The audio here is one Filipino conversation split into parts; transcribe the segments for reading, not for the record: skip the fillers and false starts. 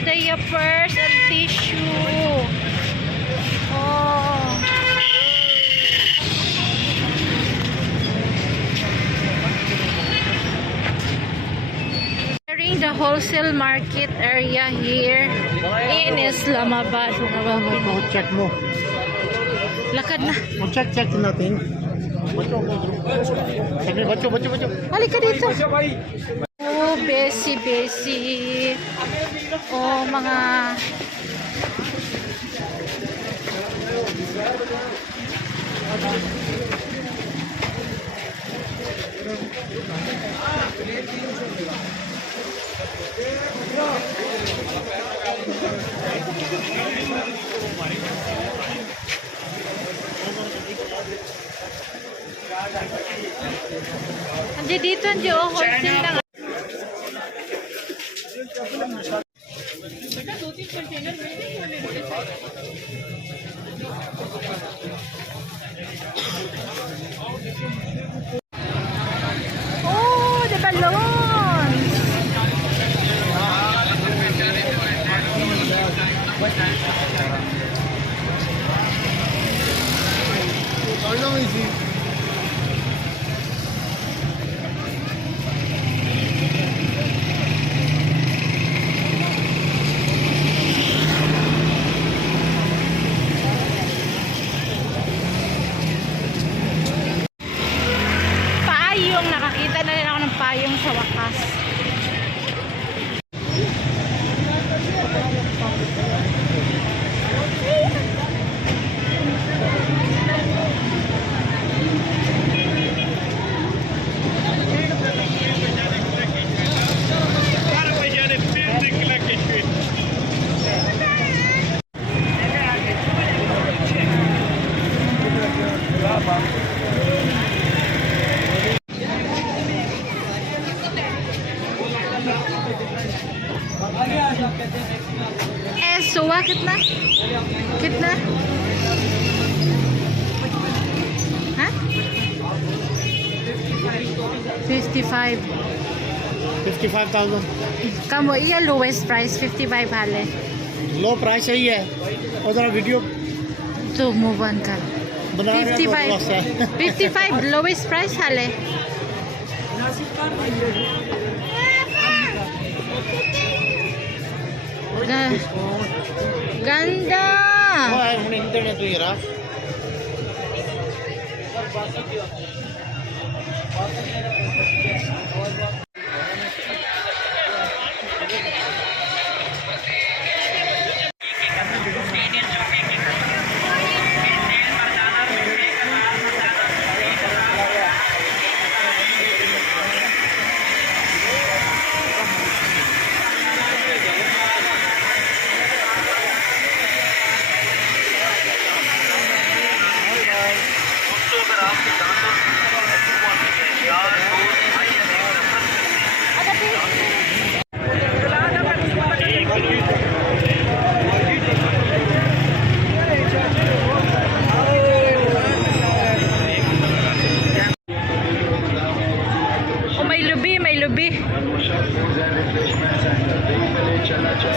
the diapers and tissue. Oh. Entering the wholesale market area here in Islamabad. Check mo. Lakad na. Check natin. Bacho. Halika dito. Oh, besi. Oh, mga Andiyan dito, oh, wholesale lang. Oh, the balloons! How long is it? Nakakita na rin ako ng payong sa wakas. सुवा कितना कितना हाँ 55,000 कम हो ये lowest price 55 हाले लो प्राइस सही है और जरा वीडियो तो मूव ऑन कर 55 लोवेस्ट प्राइस हाले ganda. Oh, ay mo internet tuira.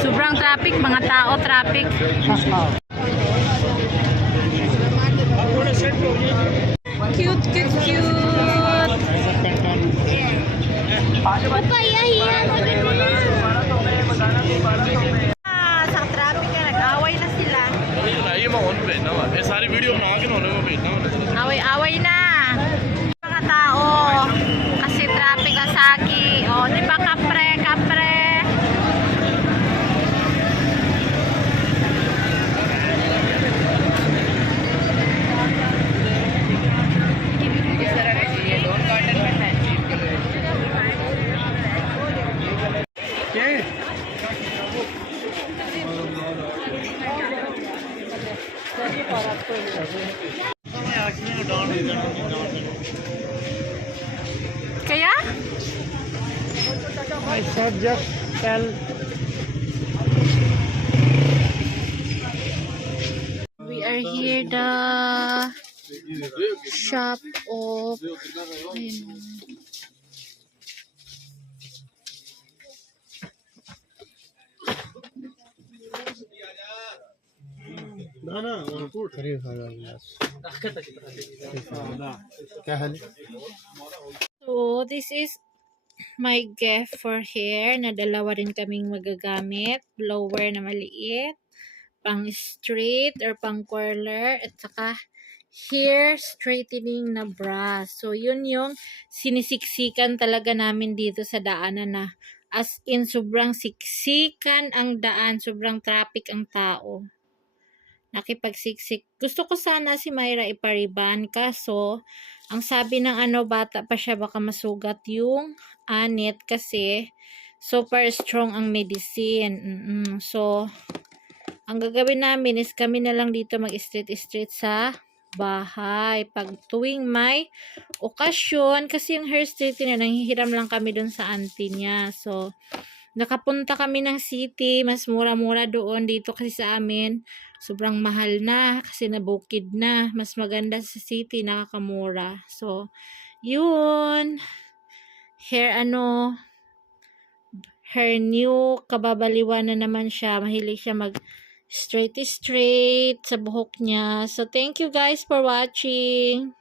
Sobrang traffic, mga tao, traffic. Cute. Papaya yan. Sa traffic na, nag-away na sila. Away na. Mga tao. Kasi traffic Asaki. O, di ba kapre. Kaya? I said just tell. We are here the shop of करीब yes. क्या हाल है? So, this is my gift for hair na dalawa rin kaming magagamit. Blower na maliit, pang straight or pang curler, at saka hair straightening na brush. So, yun yung sinisiksikan talaga namin dito sa daanan na as in sobrang siksikan ang daan, sobrang traffic ang tao. Nakipagsiksik. Gusto ko sana si Myra ipariban, kaso ang sabi ng bata pa siya, baka masugat yung anit kasi super strong ang medicine. So, ang gagawin namin is kami na lang dito mag-street sa bahay. Pag tuwing may okasyon, kasi yung hair straightener, nanghihiram lang kami dun sa auntie niya. So, nakapunta kami ng city, mas mura-mura doon. Dito kasi sa amin, sobrang mahal na kasi nabukid na. Mas maganda sa city, nakakamura. So, yun. Hair new, kababaliwan na naman siya. Mahilig siya straight sa buhok niya. So, thank you guys for watching.